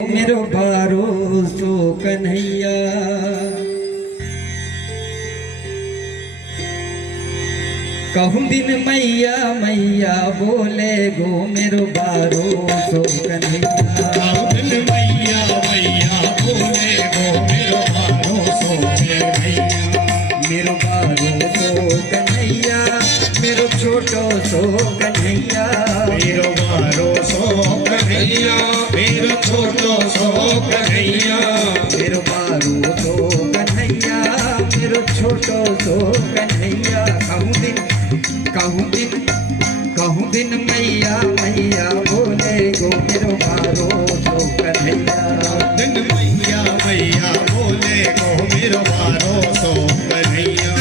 मेरो भरोसो कन्हैया, कहूँ दिन मैया मैया बोले गो मेरो भरोसो कन्हैया। कहूँ दिन मैया मैया बोले गो मेरो भरोसो कन्हैया। मेरो भरोसो कन्हैया, मेरो छोटो सो कन्हैया। मेरो भरोसो कन्हैया, मेरो छोटो सो कन्हैया। मेरो भरोसो कन्हैया, मेरो छोटो सो कन्हैया। कहूँ दिन मैया मैया बोले गो मेरो भरोसो कन्हैया। दिन मैया मैया बोले गो मेरो भरोसो कन्हैया।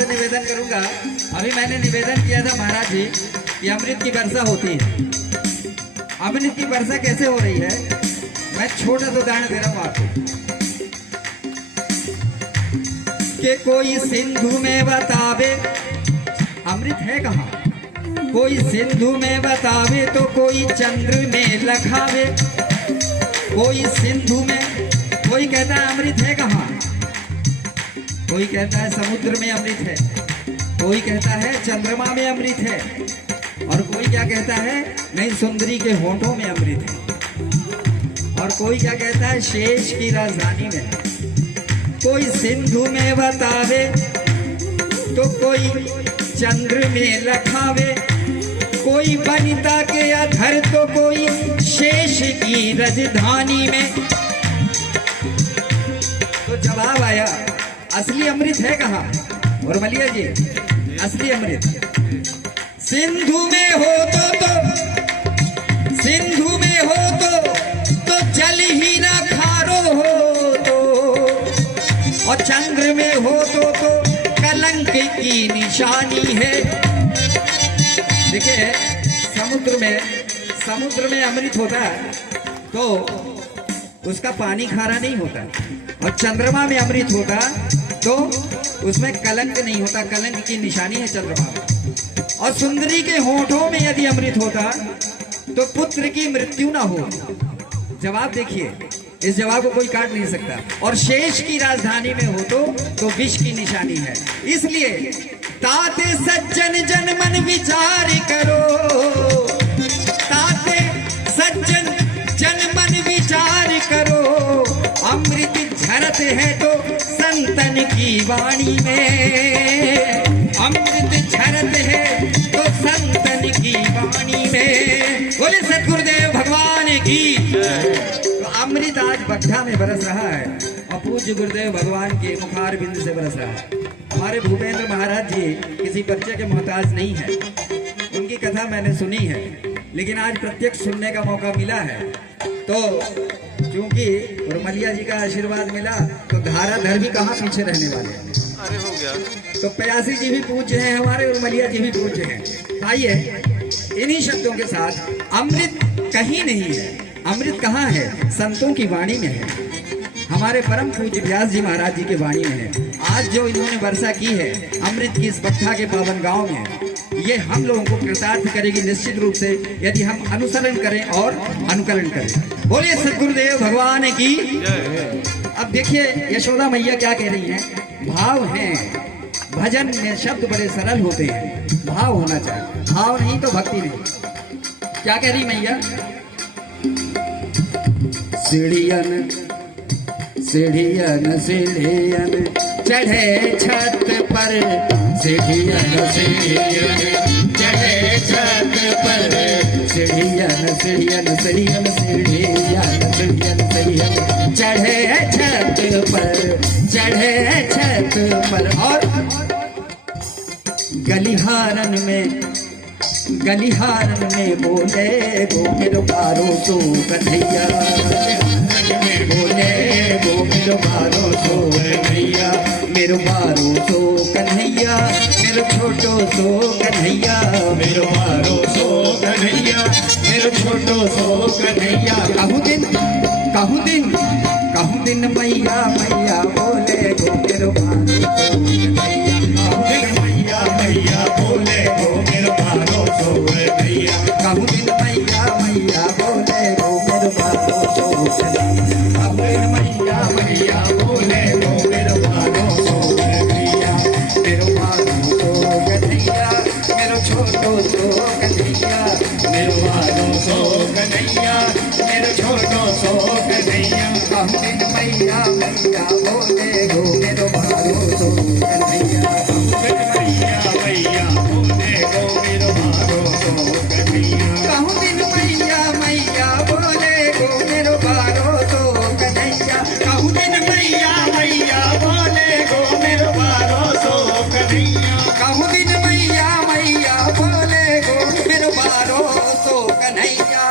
निवेदन करूंगा, अभी मैंने निवेदन किया था महाराज जी कि अमृत की वर्षा होती है। अमृत की वर्षा कैसे हो रही है, मैं छोटा सा उदाहरण दे रहा हूं आपको कि कोई सिंधु में बतावे अमृत है कहाँ। कोई सिंधु में बतावे तो कोई चंद्र में लखावे। कोई सिंधु में, कोई कहता है अमृत है कहाँ, कोई कहता है समुद्र में अमृत है, कोई कहता है चंद्रमा में अमृत है, और कोई क्या कहता है नहीं सुंदरी के होठों में अमृत है, और कोई क्या कहता है शेष की राजधानी में। कोई सिंधु में बतावे तो कोई चंद्र में लखावे। कोई वनिता के अधर तो कोई शेष की राजधानी में। तो जवाब आया असली अमृत है कहाँ। और मलिया जी, असली अमृत सिंधु में हो तो सिंधु में हो तो जल ही ना खारो हो तो, और चंद्र में हो तो कलंक की निशानी है। देखिए समुद्र में अमृत होता है तो उसका पानी खारा नहीं होता, और चंद्रमा में अमृत होता तो उसमें कलंक नहीं होता, कलंक की निशानी है चंद्रमा में। और सुंदरी के होठों में यदि अमृत होता तो पुत्र की मृत्यु ना हो। जवाब देखिए, इस जवाब को कोई काट नहीं सकता। और शेष की राजधानी में हो तो विष की निशानी है। इसलिए ताते सज्जन जन मन विचार करो, ताते सज्जन जन मन विचार करो। अमृत झरत है तो संतन की वाणी में, अमृत झरत है तो संतन की वाणी में। बोले सतगुरुदेव भगवान की। तो अमृत आज बट्ठा में बरस रहा है और पूज्य गुरुदेव भगवान के मुखार बिंद से बरस रहा है। हमारे भूपेंद्र महाराज जी किसी परिचय के मोहताज नहीं है, उनकी कथा मैंने सुनी है, लेकिन आज प्रत्यक्ष सुनने का मौका मिला है। तो क्योंकि उर्मलिया जी का आशीर्वाद मिला तो धाराधर भी कहाँ पीछे रहने वाले हैं। अरे हो गया। तो प्यासी जी भी पूज्य हैं हमारे, उर्मलिया जी भी पूज्य हैं। आइए इन्हीं शब्दों के साथ, अमृत कहीं नहीं है, अमृत कहाँ है, संतों की वाणी में है। हमारे परम पूज्य व्यास जी महाराज जी के वाणी में है। आज जो इन्होंने वर्षा की है अमृत की इस बट्ठा के पावन गांव में, ये हम लोगों को कृतार्थ करेगी निश्चित रूप से, यदि हम अनुसरण करें और अनुकरण करें। बोलिए सद्गुरुदेव भगवान की। अब देखिए यशोदा मैया क्या कह रही हैं। भाव हैं, भजन में शब्द बड़े सरल होते हैं, भाव होना चाहिए, भाव नहीं तो भक्ति नहीं। क्या कह रही मैया। सीढ़ियन सीढ़ियन सीढ़ियन चढ़े छत पर, सीढ़ियन सीढ़ियन चढ़े छत पर। सीढ़ियन सीढ़ियन सीढ़ियन सीढ़ियन सीढ़ियन सीढ़ियन चढ़े छत पर, चढ़े छत पर। और गलिहारन में बोले गो मेरो भरोसो कन्हैया। बोले मेरो बारो सो कन्हैया मेरो बारो सो कन्हैया मेरो छोटो सो कन्हैया मेरो बारो सो कन्हैया मेरो छोटो सो कन्हैया कहूँ दिन मैया मैया बोले गो मेरो बारो सो कन्हैया मैया मैया बोले गो मेरो बारो सो कन्हैया कहूँ दिन मैया मैया बोले गो मेरो बारो सो कन्हैया मैया मैया बोले गो मेरो बारो सो कन्हैया मेरो बारो सो कन्हैया मेरो छोटो सो कन्हैया मेरो बारो सो कन्हैया मेरो छोटो सो कन्हैया कहूँ दिन मैया मैया बोले गो मेरो बारो सो कन्हैया मैया मैया बोले गो मेरो बारो सो कन्हैया कहूँ दिन मैया मैया बोले गो मेरो बारो सो कन्हैया कहूँ दिन मैया मैया बोले गो मेरो बारो सो कन्हैया कहूँ दिन मैया मैया बोले गो मेरो बारो सो कन्हैया